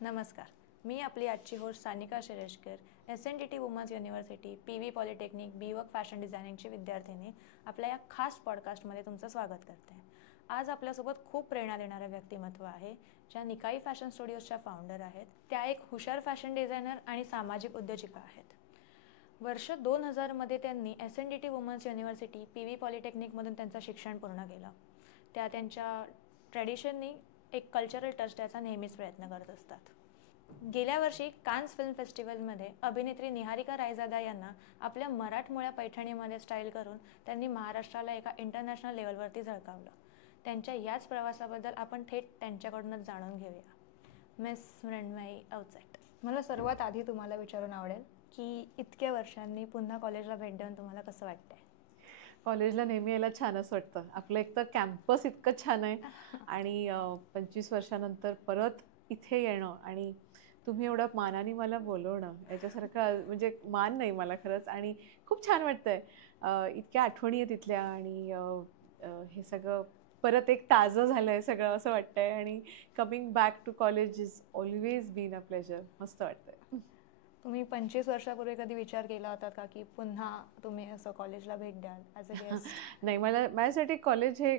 नमस्कार. मी आपली आजची host Sanika Shireshkar, SNDT women's university, PV polytechnic, BWork fashion डिझायनिंगची विद्यार्थिनी आपल्या या खास पॉडकास्टमध्ये तुमचं स्वागत करते. आज आपल्यासोबत खूप प्रेरणा देणारं व्यक्तिमत्व आहे, ज्या निकाई फॅशन स्टुडिओजच्या फाउंडर आहेत. त्या एक हुशार फॅशन डिझायनर आणि सामाजिक उद्योजिका आहेत. वर्ष 2000मध्ये त्यांनी SNDT वुमन्स युनिव्हर्सिटी, PV पॉलिटेक्निकमधून त्यांचं शिक्षण पूर्ण केलं. त्या त्यांच्या ट्रॅडिशननी एक कल्चरल टच द्यायचा नेहमीच प्रयत्न करत असतात. गेल्या वर्षी कान्स फिल्म फेस्टिवलमध्ये अभिनेत्री निहारिका रायजादा यांना आपल्या मराठमोळ्या पैठणीमध्ये स्टाईल करून त्यांनी महाराष्ट्राला एका इंटरनॅशनल लेवलवरती झळकावलं. त्यांच्या याच प्रवासाबद्दल आपण थेट त्यांच्याकडूनच जाणून घेऊया. मिस मृण्मयी अवचट, मला सर्वात आधी तुम्हाला विचारून आवडेल की इतक्या वर्षांनी पुन्हा कॉलेजला भेट देऊन तुम्हाला कसं वाटतंय? कॉलेजला नेहमी यायला छानच वाटतं. आपलं एक तर कॅम्पस इतकं छान आहे आणि 25 वर्षानंतर परत इथे येणं आणि तुम्ही एवढं मानाने मला बोलवणं याच्यासारखं म्हणजे मान नाही मला खरंच. आणि खूप छान वाटतंय. इतक्या आठवणी आहे तिथल्या आणि हे सगळं परत एक ताजं झालं आहे सगळं असं वाटतंय. आणि coming back to college is always been a pleasure. मस्त वाटतंय. तुम्ही 25 वर्षापूर्वी कधी विचार केला होता का की पुन्हा तुम्ही असं कॉलेजला भेट द्याल ॲज अ गेस्ट? नाही, माझ्यासाठी कॉलेज हे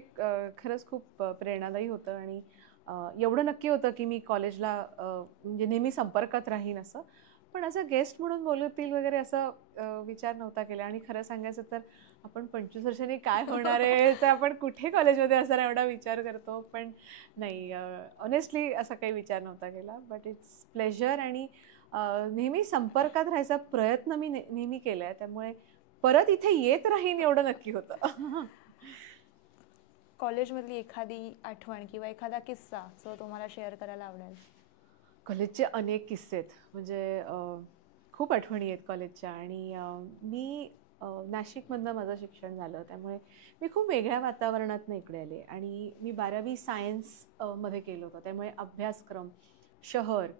खरंच खूप प्रेरणादायी होतं. आणि एवढं नक्की होतं की मी कॉलेजला म्हणजे नेहमी संपर्कात राहीन असं. पण असं गेस्ट म्हणून बोलतील वगैरे असं विचार नव्हता केला. आणि खरं सांगायचं तर आपण 25 वर्षांनी काय होणार आहे तर आपण कुठे कॉलेजमध्ये असणार एवढा विचार करतो. पण नाही, ऑनेस्टली असा काही विचार नव्हता केला. But it's pleasure. आणि नेहमी संपर्कात राहायचा प्रयत्न मी नेहमी केला आहे. त्यामुळे परत इथे येत राहीन एवढं नक्की होतं. कॉलेजमधली एखादी आठवण किंवा एखादा किस्सा जो तुम्हाला शेअर करायला आवडेल? कॉलेजचे अनेक किस्से आहेत. म्हणजे खूप आठवणी आहेत कॉलेजच्या. आणि मी नाशिकमधनं माझं शिक्षण झालं. त्यामुळे मी खूप वेगळ्या वातावरणातनं इकडे आले. आणि मी 12वी सायन्स मध्ये केलं होतं. त्यामुळे अभ्यासक्रम, शहर,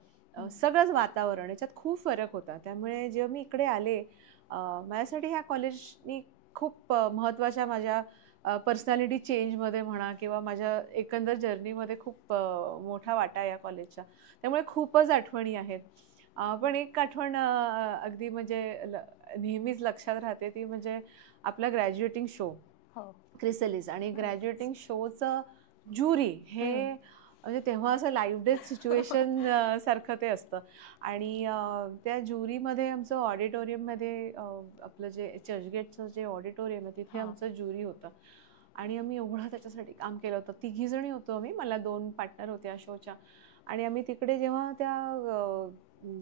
सगळंच वातावरण याच्यात खूप फरक होता. त्यामुळे जेव्हा मी इकडे आले माझ्यासाठी ह्या कॉलेजनी खूप महत्त्वाच्या माझ्या पर्सनॅलिटी चेंजमध्ये म्हणा किंवा माझ्या एकंदर जर्नीमध्ये खूप मोठा वाटा आहे या कॉलेजच्या. त्यामुळे खूपच आठवणी आहेत. पण एक आठवण अगदी म्हणजे नेहमीच लक्षात राहते ती म्हणजे आपला ग्रॅज्युएटिंग शो क्रिसॅलिस. आणि ग्रॅज्युएटिंग शोचं ज्युरी हे म्हणजे तेव्हा असं लाईव्ह डेथ सिच्युएशन सारखं ते असतं. आणि त्या ज्युरीमध्ये आमचं ऑडिटोरियममध्ये आपलं जे चर्चगेटचं जे ऑडिटोरियम आहे तिथे आमचं ज्युरी होतं. आणि आम्ही एवढं त्याच्यासाठी काम केलं होतं. 3 जणी होतो आम्ही. मला 2 पार्टनर होत्या शोच्या. आणि आम्ही तिकडे जेव्हा त्या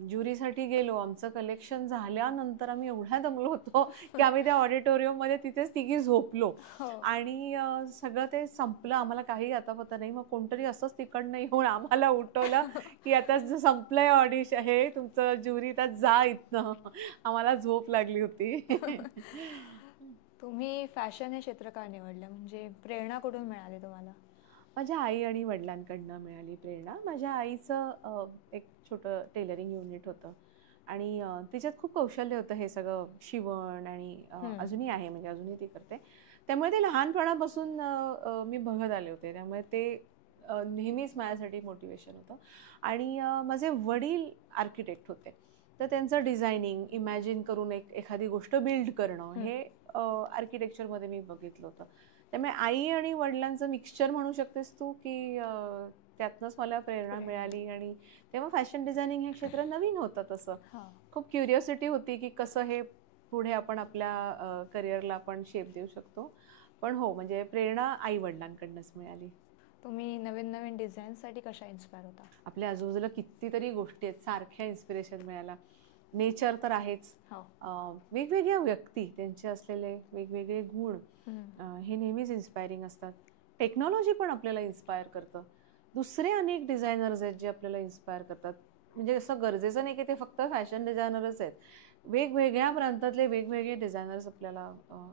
ज्युरीसाठी गेलो आमचं कलेक्शन झाल्यानंतर आम्ही एवढ्या दमलो होतो की आम्ही त्या ऑडिटोरियममध्ये तिथेच 3 झोपलो. आणि सगळं ते संपलं. आम्हाला काही आता पता नाही. मग कोणतरी असंच तिकडनं येऊन आम्हाला उठवलं की आता संपलंय ऑडिशन हे तुमचं ज्युरी तर जा इथनं. आम्हाला झोप लागली होती. तुम्ही फॅशन हे क्षेत्र का निवडलं? म्हणजे प्रेरणा कुठून मिळाली तुम्हाला? माझ्या आई आणि वडिलांकडनं मिळाली प्रेरणा. माझ्या आईचं एक छोटं टेलरिंग युनिट होतं. आणि तिच्यात खूप कौशल्य होतं हे सगळं शिवण. आणि अजूनही आहे म्हणजे अजूनही ती करते. त्यामुळे ते लहानपणापासून मी बघत आले होते. त्यामुळे ते नेहमीच माझ्यासाठी मोटिवेशन होतं. आणि माझे वडील आर्किटेक्ट होते. तर त्यांचं डिझायनिंग इमॅजिन करून एखादी गोष्ट बिल्ड करणं हे आर्किटेक्चरमध्ये मी बघितलं होतं. त्यामुळे आई आणि वडिलांचं मिक्सचर म्हणू शकतेस तू की त्यातनंच मला प्रेरणा मिळाली. आणि तेव्हा फॅशन डिझायनिंग हे क्षेत्र नवीन होतं. तसं खूप क्युरिओसिटी होती की कसं हे पुढे आपण आपल्या करिअरला आपण शेप देऊ शकतो. पण हो, म्हणजे प्रेरणा आई वडिलांकडनंच मिळाली. तुम्ही नवीन नवीन डिझाईनसाठी कशा इन्स्पायर होता? आपल्या आजूबाजूला कितीतरी गोष्टी आहेत सारख्या इन्स्पिरेशन मिळायला. नेचर तर आहेच. वेगवेगळ्या व्यक्ती त्यांचे असलेले वेगवेगळे गुण हे नेहमीच इन्स्पायरिंग असतात. टेक्नॉलॉजी पण आपल्याला इन्स्पायर करतं. दुसरे अनेक डिझायनर्स आहेत जे आपल्याला इन्स्पायर करतात. म्हणजे असं गरजेचं नाही की ते फक्त फॅशन डिझायनरच आहेत. वेगवेगळ्या प्रांतातले वेगवेगळे डिझायनर्स आपल्याला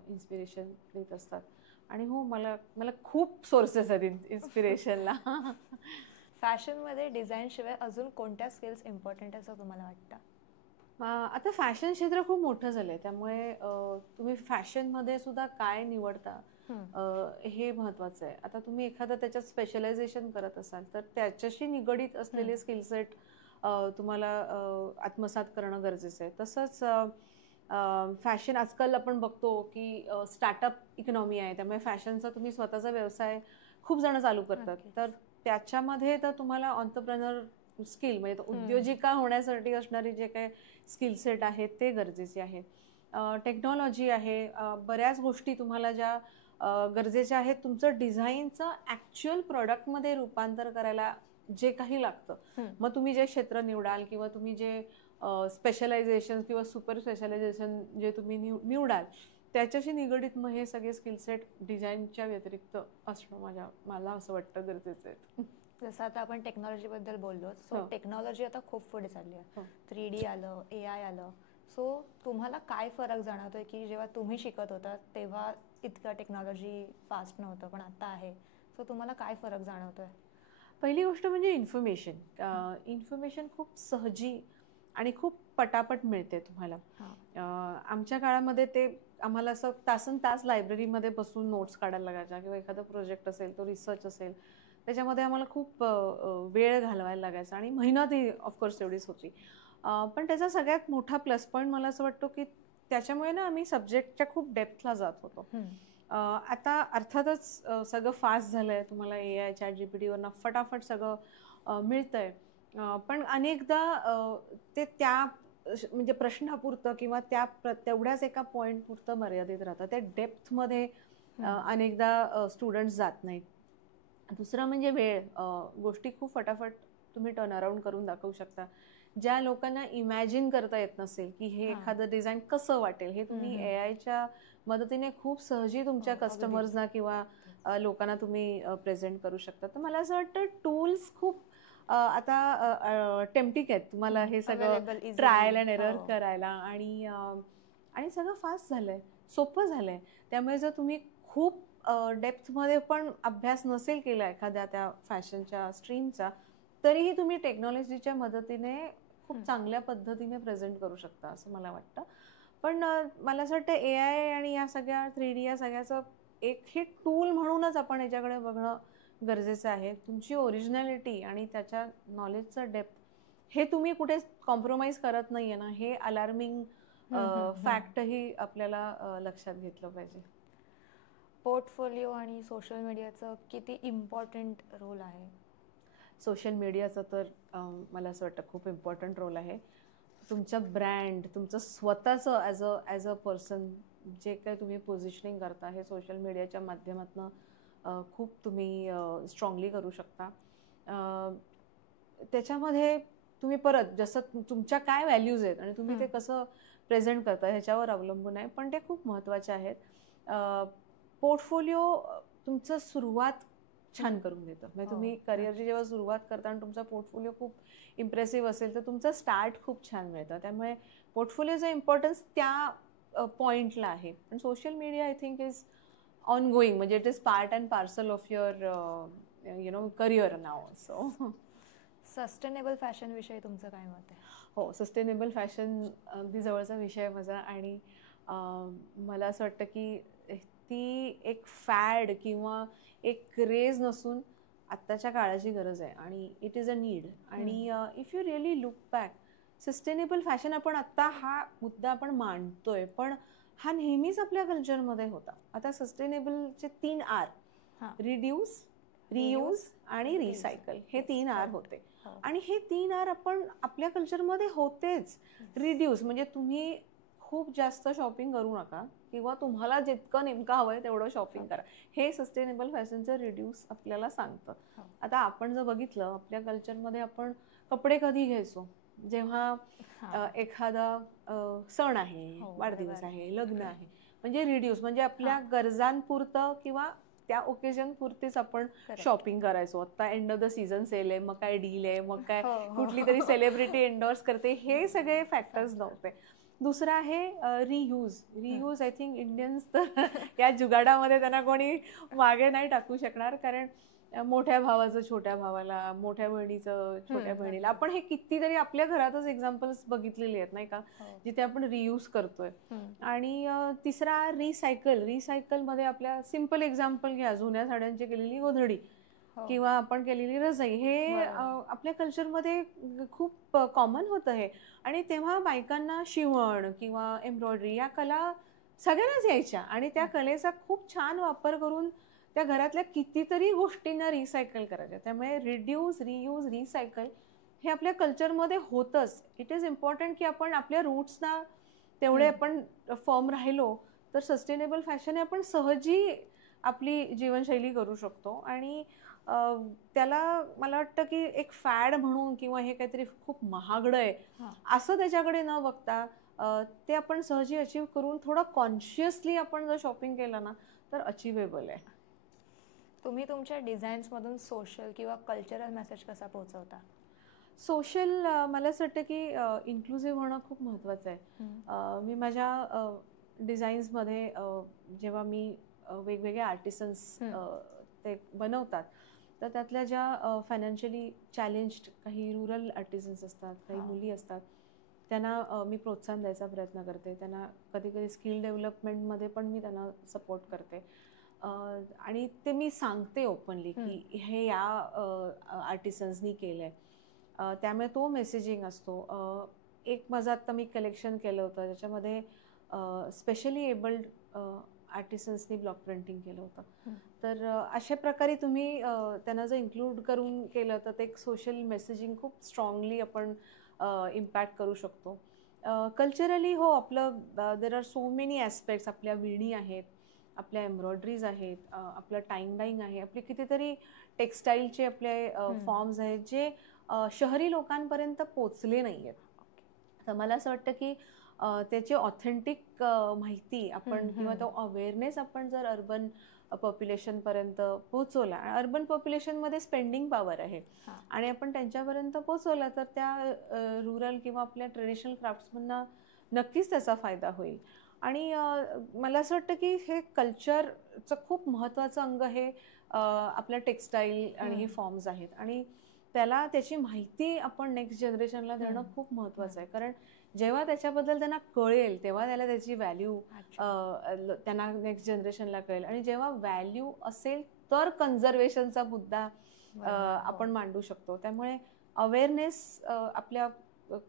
इन्स्पिरेशन देत असतात. आणि हो, मला खूप सोर्सेस आहेत इन्स्पिरेशनला. फॅशनमध्ये डिझाईनशिवाय अजून कोणत्या स्किल्स इम्पॉर्टंट असं तुम्हाला वाटतं? आता फॅशन क्षेत्र खूप मोठं झालंय. त्यामुळे तुम्ही फॅशनमध्ये सुद्धा काय निवडता हे महत्त्वाचं आहे. आता तुम्ही एखादं त्याच्यात स्पेशलायझेशन करत असाल तर त्याच्याशी निगडीत असलेले स्किलसेट तुम्हाला आत्मसात करणं गरजेचं आहे. तसंच फॅशन आजकाल आपण बघतो की स्टार्टअप इकॉनॉमी आहे, त्यामुळे फॅशनचा तुम्ही स्वतःचा व्यवसाय खूप जण चालू करतात. तर त्याच्यामध्ये तर तुम्हाला ऑन्टरप्रेनर स्किल म्हणजे उद्योजिका होण्यासाठी असणारी जे काही स्किल सेट आहेत ते गरजेचे आहेत. टेक्नॉलॉजी आहे, बऱ्याच गोष्टी तुम्हाला ज्या गरजेच्या आहेत. तुमचं डिझाईनचं ॲक्च्युअल प्रोडक्टमध्ये रूपांतर करायला जे काही लागतं, मग तुम्ही जे क्षेत्र निवडाल किंवा तुम्ही जे स्पेशलायझेशन किंवा सुपर स्पेशलायझेशन जे तुम्ही निवडाल त्याच्याशी निगडीत मग हे सगळे स्किल सेट डिझाईनच्या व्यतिरिक्त असणं मला असं वाटतं गरजेचं आहे. जसं आता आपण टेक्नॉलॉजीबद्दल बोललो, सो टेक्नॉलॉजी आता खूप पुढे चालली आहे. 3D आलं, AI आलं. सो तुम्हाला काय फरक जाणवतोय की जेव्हा तुम्ही शिकत होता तेव्हा इतकं टेक्नॉलॉजी फास्ट नव्हतं पण आता आहे, सो तुम्हाला काय फरक जाणवतोय? पहिली गोष्ट म्हणजे इन्फॉर्मेशन खूप सहजी आणि खूप पटापट मिळते तुम्हाला. आमच्या काळामध्ये ते आम्हाला असं तासन तास लायब्ररीमध्ये बसून नोट्स काढायला लागायच्या किंवा एखादा प्रोजेक्ट असेल, तो रिसर्च असेल, त्याच्यामध्ये आम्हाला खूप वेळ घालवायला लागायचा आणि मेहनतही ऑफकोर्स तेवढीच होती. पण त्याचा सगळ्यात मोठा प्लस पॉईंट मला असं वाटतो की त्याच्यामुळे ना आम्ही सब्जेक्टच्या खूप डेप्थला जात होतो. आता अर्थातच सगळं फास्ट झालंय, तुम्हाला AI ChatGPTवरनं फटाफट सगळं मिळतंय, पण अनेकदा ते त्या म्हणजे प्रश्नापुरतं किंवा तेवढ्याच एका पॉईंट पुरतं मर्यादित राहतं. त्या डेप्थमध्ये अनेकदा स्टुडंट्स जात नाहीत. दुसरं म्हणजे वेळ, गोष्टी खूप फटाफट तुम्ही टर्न अराउंड करून दाखवू शकता. ज्या लोकांना इमॅजिन करता येत नसेल की हे एखादं डिझाईन कसं वाटेल, हे तुम्ही AIच्या मदतीने खूप सहजी तुमच्या कस्टमर्सना किंवा लोकांना तुम्ही प्रेझेंट करू शकता. तर मला असं वाटतं टूल्स खूप आता टेम्पटिक आहेत तुम्हाला हे सगळं ट्रायल अँड एरर करायला आणि सगळं फास्ट झालंय, सोपं झालंय. त्यामुळे जर तुम्ही खूप डेप्थमध्ये पण अभ्यास नसेल केला एखाद्या त्या फॅशनच्या स्ट्रीमचा, तरीही तुम्ही टेक्नॉलॉजीच्या मदतीने खूप चांगल्या पद्धतीने प्रेझेंट करू शकता असं मला वाटतं. पण मला असं वाटतं AI आणि या सगळ्या 3D या सगळ्याचं एक हे टूल म्हणूनच आपण याच्याकडे बघणं गरजेचं आहे. तुमची ओरिजिनॅलिटी आणि त्याच्या नॉलेजचं डेप्थ हे तुम्ही कुठे कॉम्प्रोमाइज करत नाहीये ना, हे अलार्मिंग फॅक्टही आपल्याला लक्षात घेतलं पाहिजे. पोर्टफोलिओ आणि सोशल मीडियाचं किती इम्पॉर्टंट रोल आहे? सोशल मीडियाचा तर मला असं वाटतं खूप इम्पॉर्टंट रोल आहे. तुमचं ब्रँड, तुमचं स्वतःचं ॲज अ पर्सन जे काही तुम्ही पोझिशनिंग करता हे सोशल मीडियाच्या माध्यमातून खूप तुम्ही स्ट्रॉंगली करू शकता. त्याच्यामध्ये तुम्ही परत जसं तुमच्या काय व्हॅल्यूज आहेत आणि तुम्ही ते कसं प्रेझेंट करता ह्याच्यावर अवलंबून आहे, पण ते खूप महत्त्वाचे आहेत. पोर्टफोलिओ तुमचं सुरुवात छान करून देतं. म्हणजे तुम्ही करिअरची जेव्हा सुरुवात करता आणि तुमचा पोर्टफोलिओ खूप इम्प्रेसिव्ह असेल तर तुमचं स्टार्ट खूप छान मिळतं. त्यामुळे पोर्टफोलिओचा इम्पॉर्टन्स त्या पॉईंटला आहे. पण social media I think is on going, म्हणजे it is part and parcel of your career now. So sustainable fashion विषयी तुमचं काय मत आहे? हो, सस्टेनेबल फॅशन अगदी जवळचा विषय आहे माझा आणि मला असं वाटतं की ती एक फॅड किंवा एक क्रेज नसून आत्ताच्या काळाची गरज आहे आणि इट इज अ नीड. आणि if you really look back, sustainable fashion आपण आत्ता हा मुद्दा आपण मांडतोय, पण हा नेहमीच आपल्या कल्चरमध्ये होता. आता सस्टेनेबलचे 3 R, रिड्यूस, रियूज आणि रिसायकल, हे 3 R होते. आणि हे 3 R आपण आपल्या कल्चरमध्ये होतेच. रिड्यूस म्हणजे तुम्ही खूप जास्त शॉपिंग करू नका किंवा तुम्हाला जितकं नेमकं हवंय तेवढं शॉपिंग करा, हे सस्टेनेबल फॅशनचं रिड्यूस आपल्याला सांगतं. आता आपण जर बघितलं आपल्या कल्चरमध्ये, आपण कपडे कधी घ्यायचो? जेव्हा एखादा सण आहे, वाढदिवस आहे, लग्न आहे, म्हणजे रिड्यूस म्हणजे आपल्या गरजांपुरतं किंवा त्या ओकेजन पुरतीच आपण शॉपिंग करायचो. आता end of the season sale आहे, मग काय डील आहे, मग काय कुठली तरी सेलिब्रिटी एंडोर्स करते, हे सगळे फॅक्टर्स नव्हते. दुसरं आहे रियूज. आय थिंक इंडियन्स तर या जुगाडामध्ये त्यांना कोणी मागे नाही टाकू शकणार, कारण मोठ्या भावाचं छोट्या भावाला, मोठ्या बहिणीचं छोट्या बहिणीला, आपण हे कितीतरी आपल्या घरातच एक्झाम्पल्स बघितलेली आहेत नाही का, जिथे आपण रियूज करतोय. आणि तिसरा रिसायकल मध्ये आपल्या सिम्पल एक्झाम्पल घ्या, जुन्या साड्यांची केलेली गोधडी किंवा आपण केलेली रजाई, हे आपल्या कल्चरमध्ये खूप कॉमन होतं हे. आणि तेव्हा बायकांना शिवण किंवा एम्ब्रॉयडरी या कला सगळ्यांनाच यायच्या आणि त्या कलेचा खूप छान वापर करून त्या घरातल्या कितीतरी गोष्टींना रिसायकल करायच्या. त्यामुळे रिड्यूस, रियूज, रिसायकल हे आपल्या कल्चरमध्ये होतंच. इट इज इम्पॉर्टंट की आपण आपल्या रूट्सना तेवढे आपण फर्म राहिलो तर सस्टेनेबल फॅशन हे आपण सहजी आपली जीवनशैली करू शकतो. आणि त्याला मला वाटतं की एक फॅड म्हणून किंवा हे काहीतरी खूप महागडं आहे असं त्याच्याकडे न बघता ते आपण सहजी अचीव करून थोडं कॉन्शियसली आपण जर शॉपिंग केलं ना तर अचिवेबल आहे. तुम्ही तुमच्या डिझाईन्समधून सोशल किंवा कल्चरल मेसेज कसा पोहोचवता? सोशल मला असं वाटतं की इन्क्लुसिव्ह होणं खूप महत्त्वाचं आहे. मी माझ्या डिझाईन्समध्ये जेव्हा मी वेगवेगळे आर्टिसन्स ते बनवतात तर त्यातल्या ज्या फायनान्शियली चॅलेंज्ड काही रुरल आर्टिसन्स असतात, काही मुली असतात, त्यांना मी प्रोत्साहन द्यायचा प्रयत्न करते. त्यांना कधी कधी स्किल डेव्हलपमेंटमध्ये पण मी त्यांना सपोर्ट करते. आणि ते मी सांगते ओपनली की हे या आर्टिसन्सनी केलं आहे. त्यामुळे तो मेसेजिंग असतो. एक माझं आत्ता मी कलेक्शन केलं होतं ज्याच्यामध्ये स्पेशली एबल्ड आर्टिसन्सनी ब्लॉक प्रिंटिंग केलं होतं. तर अशा प्रकारे तुम्ही त्यांना जर इन्क्लूड करून केलं तर ते एक सोशल मेसेजिंग खूप स्ट्रॉंगली आपण इम्पॅक्ट करू शकतो. कल्चरली हो आपलं there are so many aspects. आपल्या विणी आहेत, आपल्या एम्ब्रॉयडरीज आहेत, आपलं टाईम डाईंग आहे, आपले कितीतरी टेक्स्टाईलचे आपले फॉर्म्स आहेत जे शहरी लोकांपर्यंत पोचले नाही आहेत. तर मला असं वाटतं की त्याची ऑथेंटिक माहिती आपण किंवा तो अवेअरनेस आपण जर अर्बन पॉप्युलेशनपर्यंत पोहोचवला. अर्बन पॉप्युलेशनमध्ये स्पेंडिंग पॉवर आहे आणि आपण त्यांच्यापर्यंत पोहोचवला तर त्या रुरल किंवा आपल्या ट्रेडिशनल क्राफ्ट्समधनं नक्कीच त्याचा फायदा होईल. आणि मला असं वाटतं की हे कल्चरचं खूप महत्त्वाचं अंग हे आपल्या टेक्स्टाईल आणि हे फॉर्म्स आहेत. आणि त्याची माहिती आपण नेक्स्ट जनरेशनला देणं खूप महत्त्वाचं आहे. कारण जेव्हा त्याच्याबद्दल त्यांना कळेल तेव्हा त्याची व्हॅल्यू त्यांना नेक्स्ट जनरेशनला कळेल. आणि जेव्हा व्हॅल्यू असेल तर कन्झर्वेशनचा मुद्दा आपण मांडू शकतो. त्यामुळे अवेअरनेस आपल्या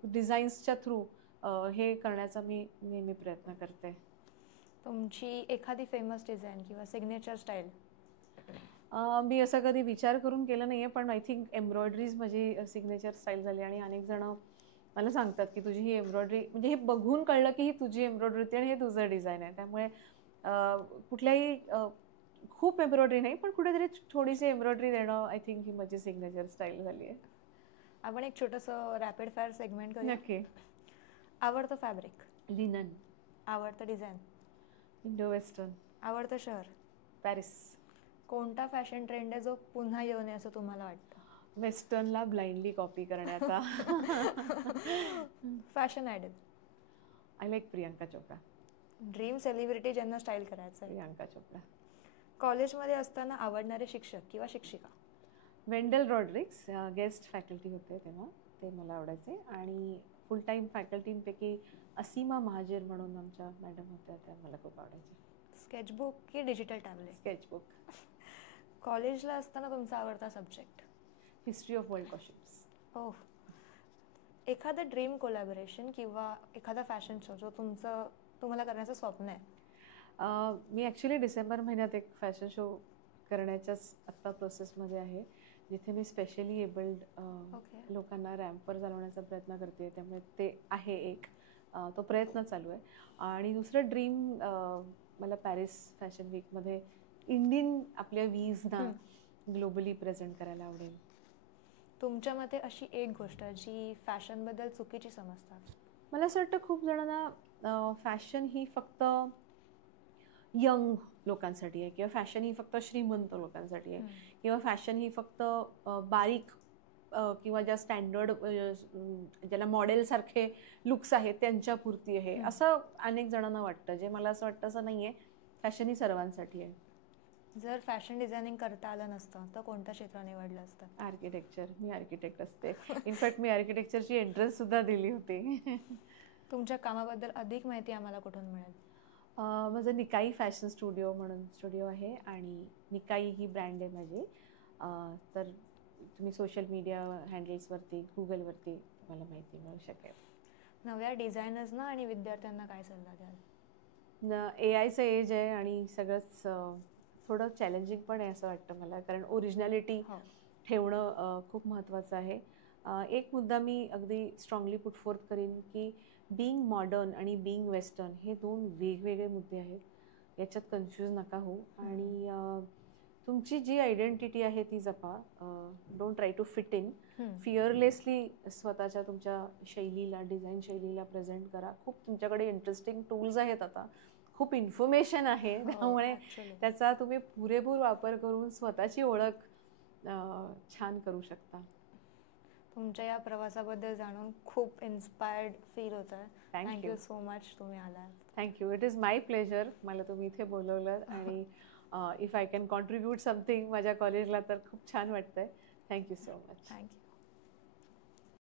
डिझाईन्सच्या थ्रू हे करण्याचा मी नेहमी प्रयत्न करते. तुमची एखादी फेमस डिझाईन किंवा सिग्नेचर स्टाईल? मी असं कधी विचार करून केलं नाही आहे, पण आय थिंक एम्ब्रॉयडरीज माझी सिग्नेचर स्टाईल झाली. आणि अनेक जण मला सांगतात की तुझी ही एम्ब्रॉयडरी म्हणजे हे बघून कळलं की ही तुझी एम्ब्रॉयडरी होती आणि हे तुझं डिझाईन आहे. त्यामुळे कुठल्याही खूप एम्ब्रॉयडरी नाही पण कुठेतरी थोडीशी एम्ब्रॉयडरी देणं आय थिंक ही माझी सिग्नेचर स्टाईल झाली आहे. आपण एक छोटंसं रॅपिड फायर सेगमेंट करूया. नक्की. आवडतं फॅब्रिक? लिनन. आवडतं डिझाईन? Indo western. आवडतं शहर? पॅरिस. कोणता फॅशन ट्रेंड आहे जो पुन्हा येऊ नये असं तुम्हाला वाटतं? वेस्टर्नला ब्लाइंडली कॉपी करण्याचा. Fashion idol? I like Priyanka Chopra. Dream celebrity ज्यांना स्टाईल करायचं? प्रियांका चोप्रा. कॉलेजमध्ये असताना आवडणारे शिक्षक किंवा शिक्षिका? वेंडल रॉड्रिक्स गेस्ट फॅकल्टी होते तेव्हा, ते मला आवडायचे. आणि फुल टाईम फॅकल्टींपैकी असीमा महाजेर म्हणून आमच्या मॅडम होत्या, त्या मला खूप आवडायच्या. स्केचबुक की डिजिटल टॅबलेट? स्केचबुक. कॉलेजला असताना तुमचा आवडता subject? History of world courtships. Oh. एखादं ड्रीम कोलॅबोरेशन किंवा एखादा फॅशन शो जो तुम्हाला करण्याचं स्वप्न आहे? मी ॲक्च्युली डिसेंबर महिन्यात एक फॅशन शो करण्याच्याच आत्ता प्रोसेसमध्ये आहे, जिथे मी स्पेशली एबल्ड लोकांना रॅम्पवर चालवण्याचा प्रयत्न करते. त्यामुळे ते आहे एक, तो प्रयत्न चालू आहे. आणि दुसरं ड्रीम मला पॅरिस फॅशन वीकमध्ये इंडियन आपल्या वीजना ग्लोबली प्रेझेंट करायला आवडेल. तुमच्या मते अशी एक गोष्ट जी फॅशनबद्दल चुकीची समजतात? मला असं वाटतं खूप जणांना फॅशन ही फक्त यंग लोकांसाठी आहे किंवा फॅशन ही फक्त श्रीमंत लोकांसाठी आहे किंवा फॅशन ही फक्त बारीक किंवा ज्या स्टँडर्ड ज्याला मॉडेलसारखे लुक्स आहेत त्यांच्यापुरती आहे असं अनेक जणांना वाटतं. जे मला असं वाटतं असं नाही आहे. फॅशन ही सर्वांसाठी आहे. जर फॅशन डिझायनिंग करता आलं नसतं तर कोणतं क्षेत्र निवडलं असतं? आर्किटेक्चर. मी आर्किटेक्ट असते. इनफॅक्ट मी आर्किटेक्चरची एंट्रन्स सुद्धा दिली होती. तुमच्या कामाबद्दल अधिक माहिती आम्हाला कुठून मिळेल? माझं निकाई फॅशन स्टुडिओ म्हणून स्टुडिओ आहे आणि निकाई ही ब्रँड आहे माझी. तर तुम्ही सोशल मीडिया हँडल्सवरती, गुगलवरती तुम्हाला माहिती मिळू शकेल. नव्या डिझायनर्सना आणि विद्यार्थ्यांना काय सल्ला द्याल? AIचं एज आहे आणि सगळंच थोडं चॅलेंजिंग पण आहे असं वाटतं मला, कारण ओरिजिनॅलिटी हो. ठेवणं खूप महत्त्वाचं आहे. एक मुद्दा मी अगदी स्ट्रॉंगली पुट फोर्थ करीन की बीइंग मॉडर्न आणि बीइंग वेस्टर्न हे 2 वेगवेगळे मुद्दे आहेत. याच्यात कन्फ्यूज नका होऊ आणि तुमची जी आयडेंटिटी आहे ती जपा. Don't try to fit in. Fearlessly स्वतःच्या तुमच्या शैलीला, डिझाईन शैलीला प्रेझेंट करा. खूप तुमच्याकडे इंटरेस्टिंग टूल्स आहेत आता, खूप इन्फॉर्मेशन आहे, त्यामुळे त्याचा तुम्ही पुरेपूर वापर करून स्वतःची ओळख छान करू शकता. तुमच्या या प्रवासाबद्दल जाणून खूप इन्स्पायर्ड फील होतं. थँक्यू सो मच तुम्ही आलात. Thank you. It is my pleasure. मला तुम्ही इथे बोलवलं आणि if I can contribute something माझ्या कॉलेजला तर खूप छान वाटतंय. Thank you so much. थँक्यू.